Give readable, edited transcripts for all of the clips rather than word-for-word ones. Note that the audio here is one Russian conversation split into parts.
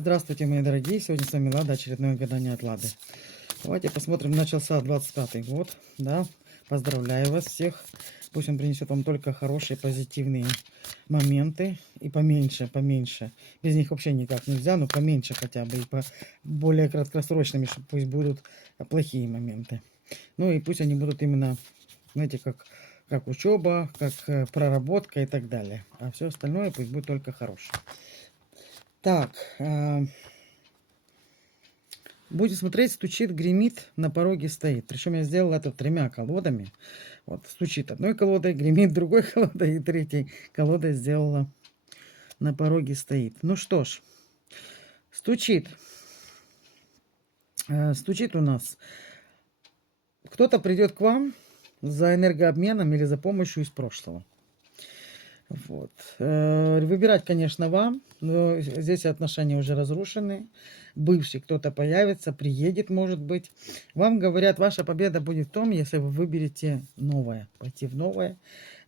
Здравствуйте, мои дорогие! Сегодня с вами Лада, очередное гадание от Лады. Давайте посмотрим, начался 25-й год, да? Поздравляю вас всех. Пусть он принесет вам только хорошие, позитивные моменты. И поменьше. Без них вообще никак нельзя, но поменьше хотя бы. И по более краткосрочными, чтобы пусть будут плохие моменты. Ну и пусть они будут именно, знаете, как учеба, как проработка и так далее. А все остальное пусть будет только хорошее. Так, будем смотреть, стучит, гремит, на пороге стоит. Причем я сделал это 3 колодами. Вот, стучит одной колодой, гремит другой колодой, и третьей колодой сделала на пороге стоит. Ну что ж, стучит. Стучит у нас. Кто-то придет к вам за энергообменом или за помощью из прошлого. Вот. Выбирать, конечно, вам, но здесь отношения уже разрушены. Бывший кто-то появится, приедет, может быть. Вам говорят, ваша победа будет в том, если вы выберете новое, пойти в новое.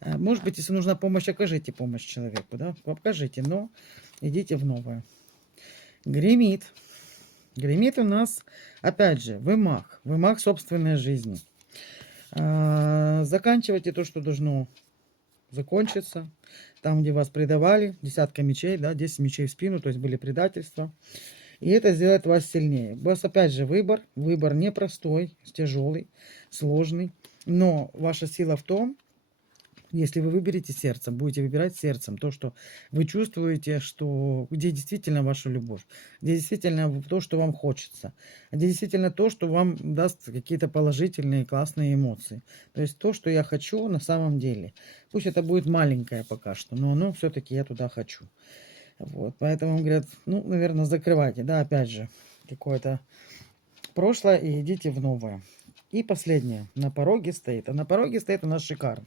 Может быть, если нужна помощь, окажите помощь человеку, да, покажите, но идите в новое. Гремит. Гремит у нас, опять же, вы маг собственной жизни. Заканчивайте то, что должно закончиться. Там, где вас предавали, 10 мечей, да, 10 мечей в спину, то есть были предательства. И это сделает вас сильнее. У вас опять же выбор непростой, тяжелый, сложный. Но ваша сила в том, если вы выберете сердцем, будете выбирать сердцем то, что вы чувствуете, что где действительно ваша любовь, где действительно то, что вам хочется, где действительно то, что вам даст какие-то положительные, классные эмоции. То есть то, что я хочу на самом деле. Пусть это будет маленькое пока что, но оно все-таки я туда хочу. Вот, поэтому говорят, ну, наверное, закрывайте, да, опять же, какое-то прошлое и идите в новое. И последнее, на пороге стоит. А на пороге стоит у нас шикарно.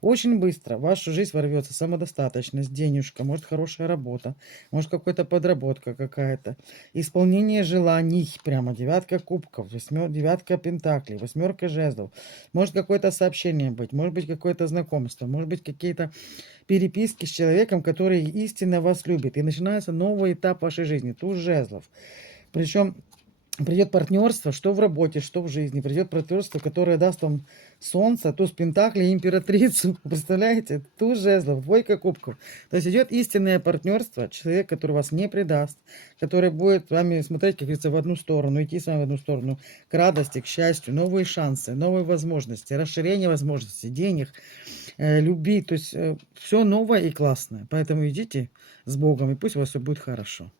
Очень быстро в вашу жизнь ворвется самодостаточность, денежка, может хорошая работа, может какая-то подработка какая-то. Исполнение желаний, прямо 9 кубков, 9 пентаклей, 8 жезлов. Может какое-то сообщение быть, может быть какое-то знакомство, может быть какие-то переписки с человеком, который истинно вас любит. И начинается новый этап вашей жизни, туз жезлов. Причем придет партнерство, что в работе, что в жизни. Придет партнерство, которое даст вам солнце, туз пентаклей и императрицу. Представляете? Туз жезлов, 2 кубков. То есть идет истинное партнерство. Человек, который вас не предаст, который будет с вами смотреть, как говорится, в одну сторону, идти с вами в одну сторону, к радости, к счастью, новые шансы, новые возможности, расширение возможностей, денег, любви. То есть все новое и классное. Поэтому идите с Богом, и пусть у вас все будет хорошо.